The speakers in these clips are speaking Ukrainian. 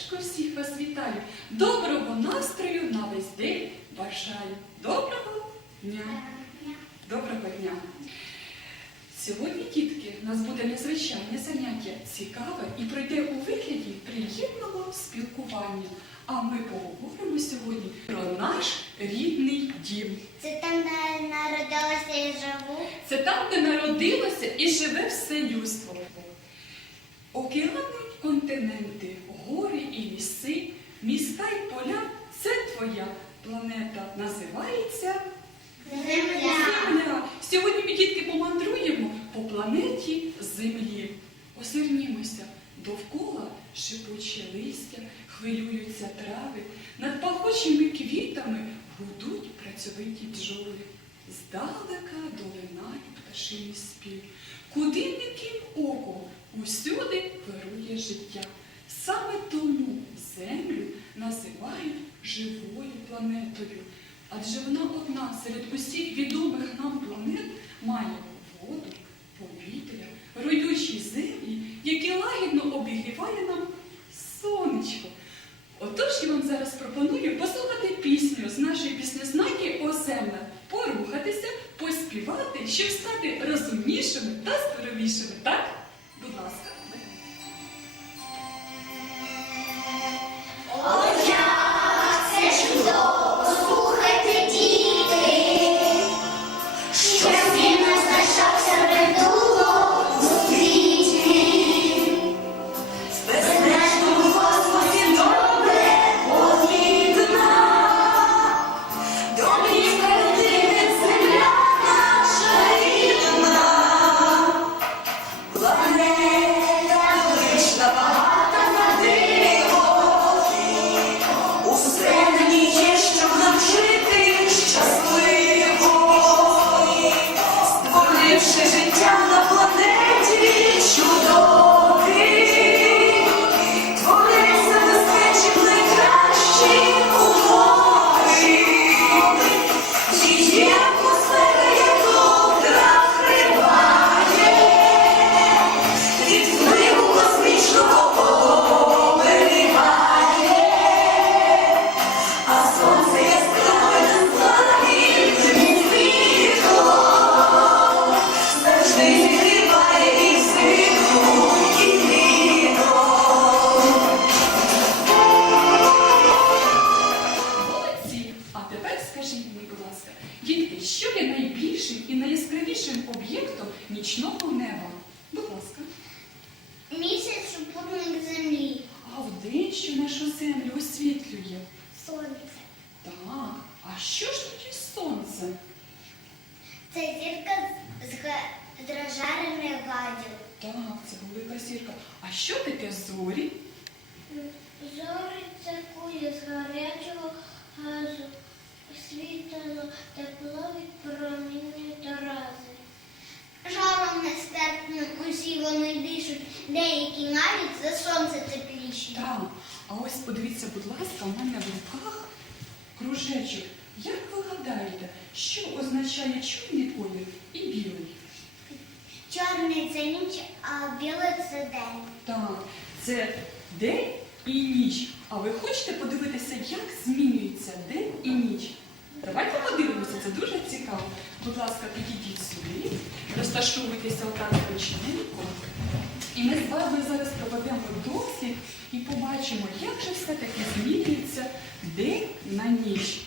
Щирою всіх вас вітаю. Доброго настрою на весь день бажаю. Доброго дня! Доброго дня! Сьогодні, дітки, у нас буде незвичайне заняття, цікаве і пройде у вигляді приємного спілкування. А ми поговоримо сьогодні про наш рідний дім. Це там, де народилася і живу. Це там, де народилося і живе все людство. Океани, континенти, ліси, міста й поля це твоя планета. Називається Земля. Земля. Сьогодні ми дітки помандруємо по планеті Землі. Озирнімося. Довкола шипуче листя, хвилюються трави, над пахучими квітами гудуть працьовиті бджоли. Здалека долинає пташиний спів. Куди не кинь око, усюди вирує життя. Саме тому землю називають живою планетою. Адже вона одна серед усіх відомих нам планет має воду, повітря, родючі землі, які лагідно обігріває нам сонечко. Отож я вам зараз пропоную послухати пісню з нашої піснезнайки Оземна, порухатися, поспівати, щоб стати розумнішими та здоровішими. Так? Будь ласка. А що таке зорі? Зорі це кулі з гарячого газу. Світло тепло від проміння до рази. Жаром нестерпним усі вони дишуть, деякі навіть за сонце тепліші. Так. А ось подивіться, будь ласка, у мене в руках кружечок. Як ви гадаєте, що означає чорний колір і білий? Чорний це ніч, а білий це день. Так, це день і ніч. А ви хочете подивитися, як змінюється день і ніч? Давайте подивимося, це дуже цікаво. Будь ласка, підійдіть сюди, розташовуйтеся отак зручненько. І ми з вами зараз проведемо дослід і побачимо, як же все-таки змінюється день на ніч.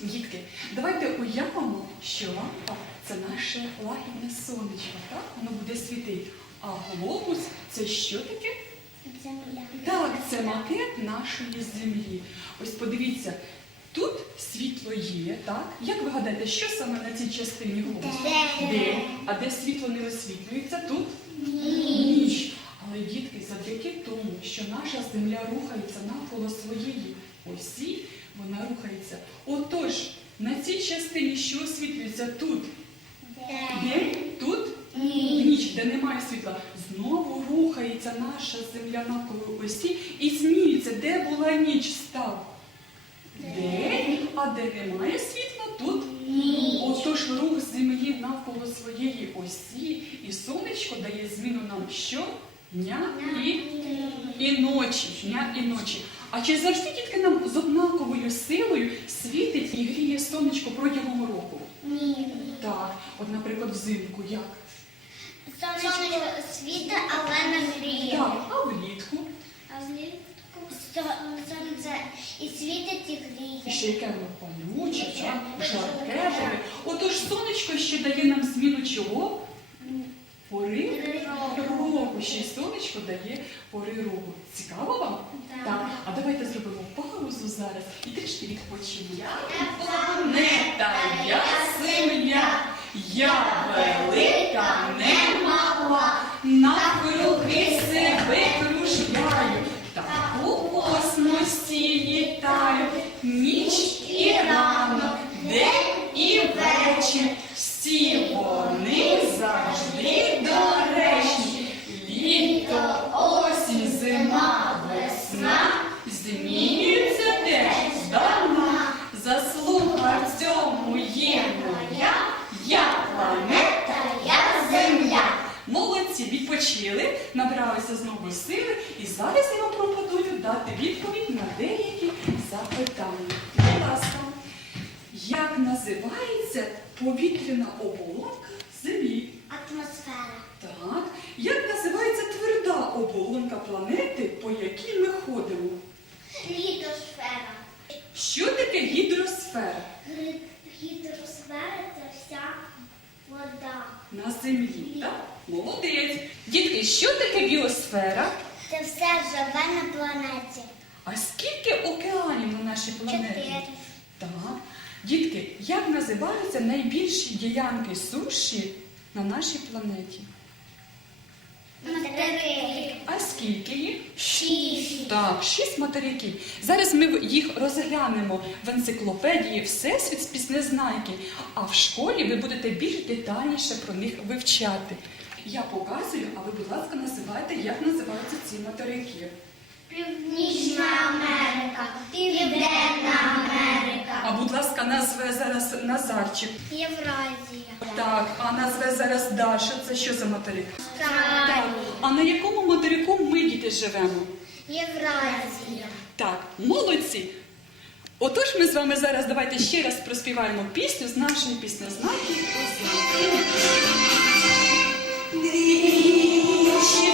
Дітки, давайте уявимо, що лампа це наше лагідне сонечко, так? Воно буде світити. А глобус це що таке? Земля. Так, це макет нашої землі. Ось подивіться, тут світло є, так? Як ви гадаєте, що саме на цій частині глобусу? День. А де світло не освітлюється, тут ніч. Але дітки, завдяки тому, що наша земля рухається навколо своєї осі, вона рухається. Отож, на цій частині, що освітлюється тут, день. Ніч, де немає світла, знову рухається наша земля навколо осі і змінюється, де була ніч став. День, а де немає світла, тут Ні. Отож рух землі навколо своєї осі, і сонечко дає зміну нам що? Дня і, і ночі. Дня і ночі. А чи завжди дітки нам з однаковою силою світить і гріє сонечко протягом року? Ні. Так, от, наприклад, взимку як? Сонечко світа, але не гріє. Так, а влітку? А влітку сонце і світить і гріє. І ще яке воно палюче, так? жарке живе. Отож сонечко ще дає нам зміну чого? Пори року. Ще й сонечко дає пори року. Цікаво вам? Так. А давайте зробимо паузу зараз і трішки відпочинемо. Я планета, я земля, я велика, не мала, навкруги себе кружляю, таку у космосі літаю, ніч і ранок, день і вечір, всі вони завжди доречні. Літо, осінь, зима, весна змінюється теж здавна. Заслуга в цьому є моя, я планета, я земля. Молодці, відпочили, набралися знову сили, і зараз я вам пропоную дати відповідь на деякі запитання. Будь ласка, як називається повітряна оболонка Землі? Атмосфера. Так. Як називається тверда оболонка планети, по якій ми ходимо? Літосфера. Що таке гідросфера Гідросфера це вся вода. на землі? Так? Молодець. Дітки, що таке біосфера? Це все живе на планеті. А скільки океанів на нашій планеті? Чотири. Так. Дітки, як називаються найбільші ділянки суші на нашій планеті? Материки. А скільки їх? Шість. Так, шість материків. Зараз ми їх розглянемо в енциклопедії Всесвіт з піснезнайки, а в школі ви будете більш детальніше про них вивчати. Я показую, а ви, будь ласка, називайте, як називаються ці материки. Північна назве зараз Назарчик. Євразія. Так, а назве зараз Даша. Це що за материк? Австралія. А на якому материку ми діти живемо? Євразія. Так, молодці. Отож, ми з вами зараз давайте ще раз проспіваємо пісню з нашої піснезнайки. Двічі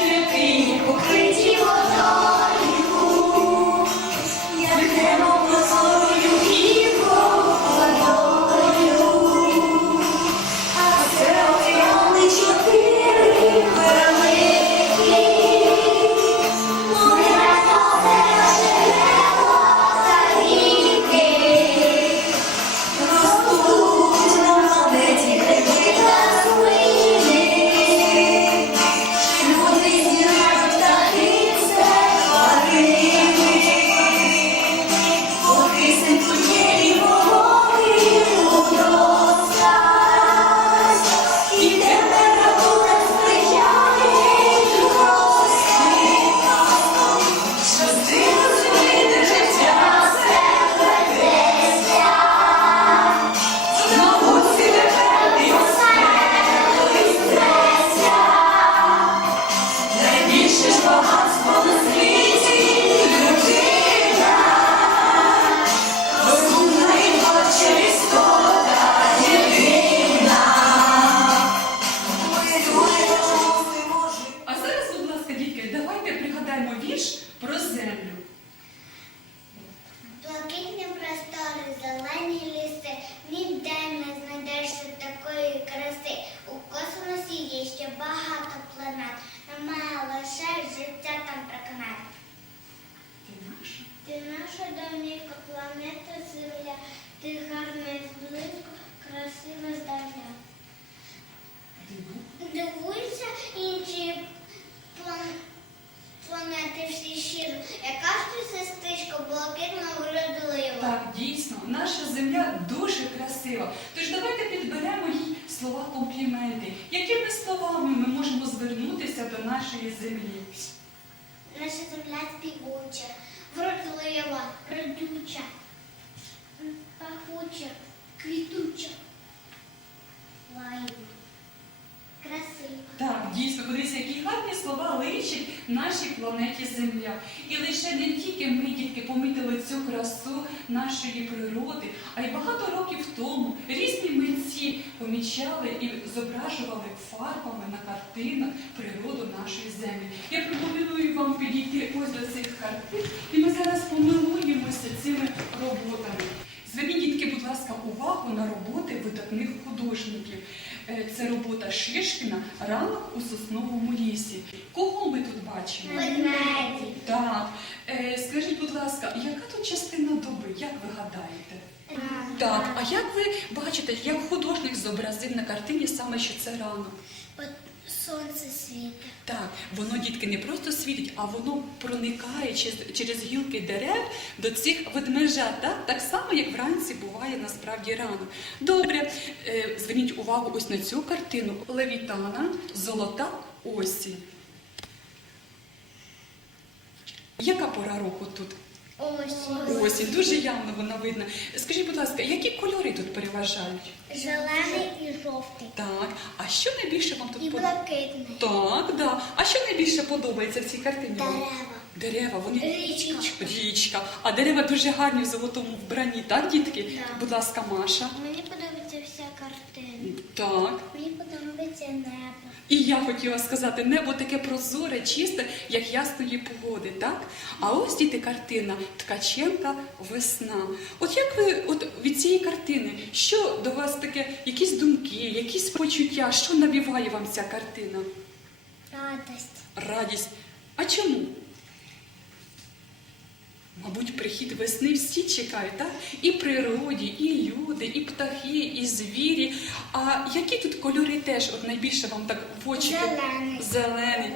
наша планета Земля, ти гарна зблизько, красива здаля. Диву. Дивуються інші план- планети всі щиро, яка ж ти сестричка блакитна вродлива. Так, дійсно, наша земля дуже красива. Тож давайте підберемо їй слова компліменти. Якими словами ми можемо звернутися до нашої землі? Наша земля співуча, вродлива, родюча, пахуча, квітуча, лайна, красива. Так, дійсно, подивіться, які гарні слова личать нашій планеті Земля. І лише не тільки ми, дітки, помітили цю красу нашої природи, а й багато років тому різні митці помічали і зображували фарбами на картинах природу нашої землі. Я пропоную вам підійти ось до цих картин, і ми зараз помилуємося цими роботами. Зверніть, дітки, будь ласка, увагу на роботи видатних художників. Е, Це робота Шишкіна Ранок у сосновому лісі. Кого ми тут бачимо? Ведмеді. Так. Е, Скажіть, будь ласка, яка тут частина доби? Як ви гадаєте? Так, а як ви бачите, як художник зобразив на картині саме, що це ранок? Сонце світить. Так, воно дітки не просто світить, а воно проникає через, через гілки дерев до цих ведмежат, так? так само, як вранці буває насправді рано. Добре, е, зверніть увагу ось на цю картину. Левітана, золота осінь. Яка пора року тут? Осінь. Осінь, дуже явно вона видно. Скажіть, будь ласка, які кольори тут переважають? Зелений і жовтий. Так, а що найбільше вам І тут подобається? блакитний. Так, да. А що найбільше подобається в цій картині? вам? Дерева. Дерева, вони Річка. річка. А дерева дуже гарні в золотому вбранні, так, дітки? Так. Будь ласка, Маша. Мені подобається вся картина. Так. Мені подобається небо. І я хотіла сказати, небо таке прозоре, чисте, як ясної погоди, так? А ось діти картина Ткаченка Весна. От як ви от від цієї картини, що до вас таке, якісь думки, якісь почуття, що навіває вам ця картина? Радість. Радість. А чому? Мабуть, прихід весни всі чекають, так? І природі, і люди, і птахи, і звірі. А які тут кольори теж от найбільше вам так в очі? Зелений. Зелений,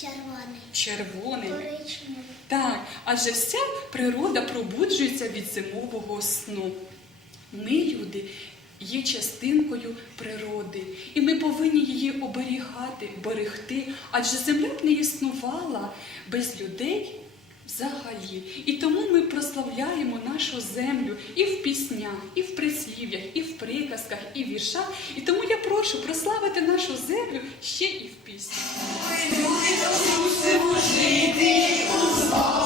Червоний. червоний. Коричневий. Так, адже вся природа пробуджується від зимового сну. Ми, люди, є частинкою природи, і ми повинні її оберігати, берегти, адже земля б не існувала без людей взагалі. І тому ми прославляємо нашу землю і в піснях, і в прислів'ях, і в приказках, і в віршах. І тому я прошу прославити нашу землю ще і в піснях. Ми будемо жити у